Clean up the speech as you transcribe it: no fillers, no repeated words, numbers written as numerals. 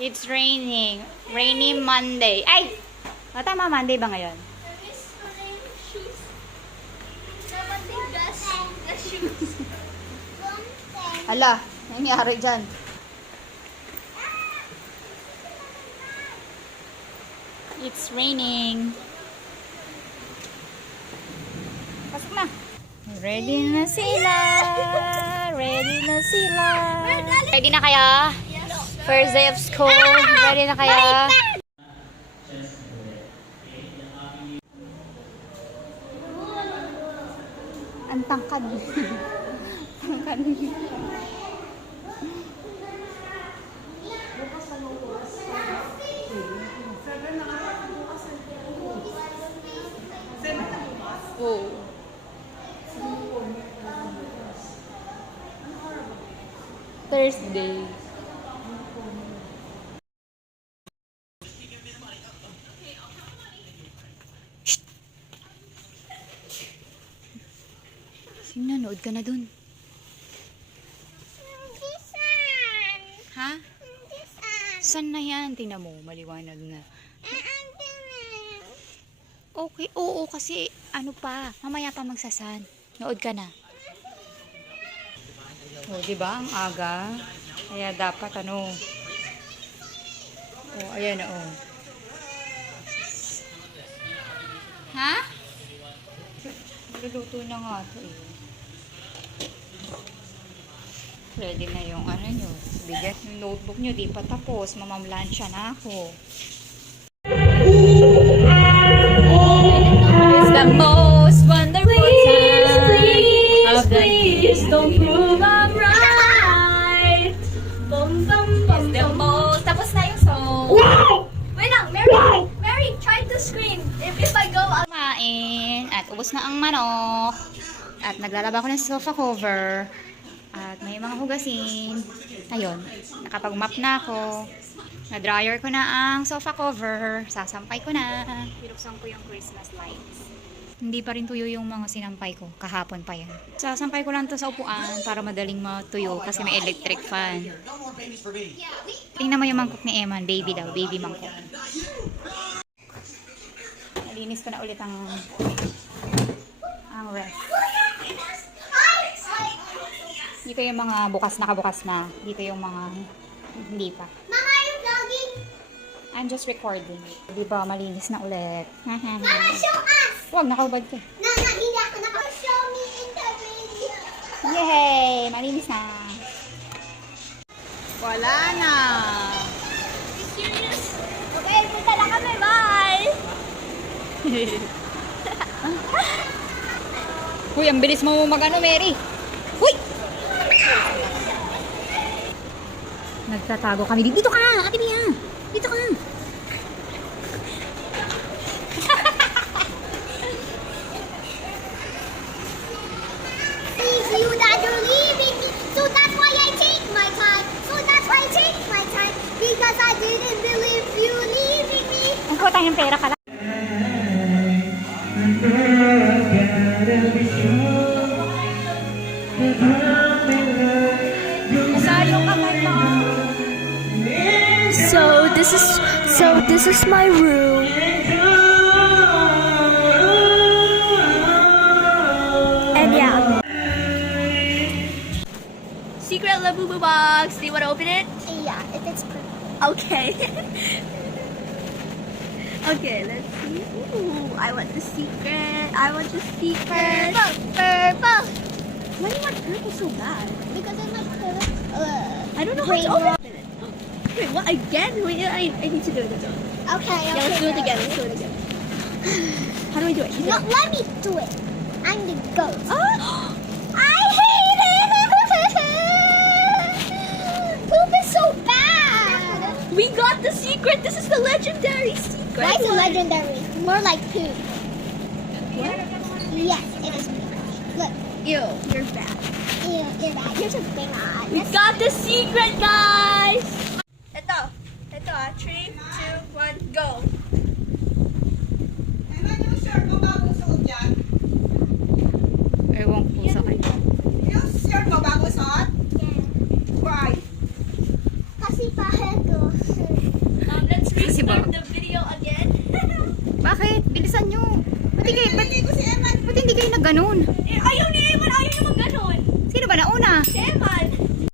It's raining. Rainy Monday. Ay! Tama, Monday ba ngayon? Ala, nangyari dyan. It's raining. Pasok na. Ready na sila. Ready na sila. Ready na kaya? First day of school. Ready na kaya? Ang tangkad. Tangkad. Oh. Thursday. Nanood ka na dun. Ha? San na yan? Tingnan mo, maliwanag na. Okay, oo kasi ano pa, mamaya pa magsasan. Nood ka na. O, diba? Ang aga. Kaya dapat ano. O, ayan na o. Ha? Luluto na nga ito eh. Ready na yung ano nyo. Bigat yung notebook nyo. Di pa tapos. Mamamlansya na ako. It's the most wonderful time of the year. Don't prove I'm right. Bum, bum, bum, It's the most. Tapos na yung song. Wait lang, Mary, try to scream. If I go up. Kumain. At ubos na ang manok. At naglalaba ko ng sofa cover. At may mga hugasin. Ayun. Nakapag-map na ako. Na-dryer ko na ang sofa cover. Sasampay ko na. Pinuksan ko yung Christmas lights. Hindi pa rin tuyo yung mga sinampay ko. Kahapon pa yan. Sasampay ko lang to sa upuan para madaling matuyo kasi may electric fan. Tingnan mo yung mangkok ni Eman. Baby daw. Baby mangkok. Nalinis ko na ulit ang ref. Dito yung mga bukas nakabukas na. Dito yung mga hindi pa. Mama, are you vlogging? I'm just recording. Di ba malinis na ulit. Mama, show us! Huwag, nakaubad ka. Nana, hindi ako naka-show me in the video. Yay! Malinis na. Wala na. You serious? Okay, punta na kami. Bye! Uy, ang bilis mo mag-ano, Mary. Uy! Nagtatago kami. Dito ka! Ate Mia! Dito ka! You that you're leaving me. So that's why I take my time. So that's why I take my time. Because I didn't believe you leaving me. Ang kuha tayong pera pala. So this is my room. And yeah. Secret Labubu box. Do you want to open it? Yeah, if it's purple. Okay. Okay, let's see. Ooh, I want the secret. I want the secret. Purple. Why do you want purple so bad? Because I like purple. I don't know how to open it. Wait, what again? Wait, I need to do it again. Okay, yeah, let's do it again. Let's do it again. How do I do it? No, let me do it. I'm the ghost. Oh, I hate it. Poop is so bad. We got the secret. This is the legendary secret. Why is it legendary? More like poop. What? Yes, it is. Look. Ew, you're bad. Ew, you're bad. You're so bad. We got the secret, guys. Ito. 3, 2, 1, go. Ewan yung shirt mo bagong suot dyan? Ewan ko sa kanya. Yung shirt mo bagong suot? Yeah. Why? Kasi pahal ko. Hindi ko si Eman. Ba't hindi kayo nagganon? Eh, ayaw ni Eman, ayaw niya mag-ganon. Sino ba nauna? Si Eman.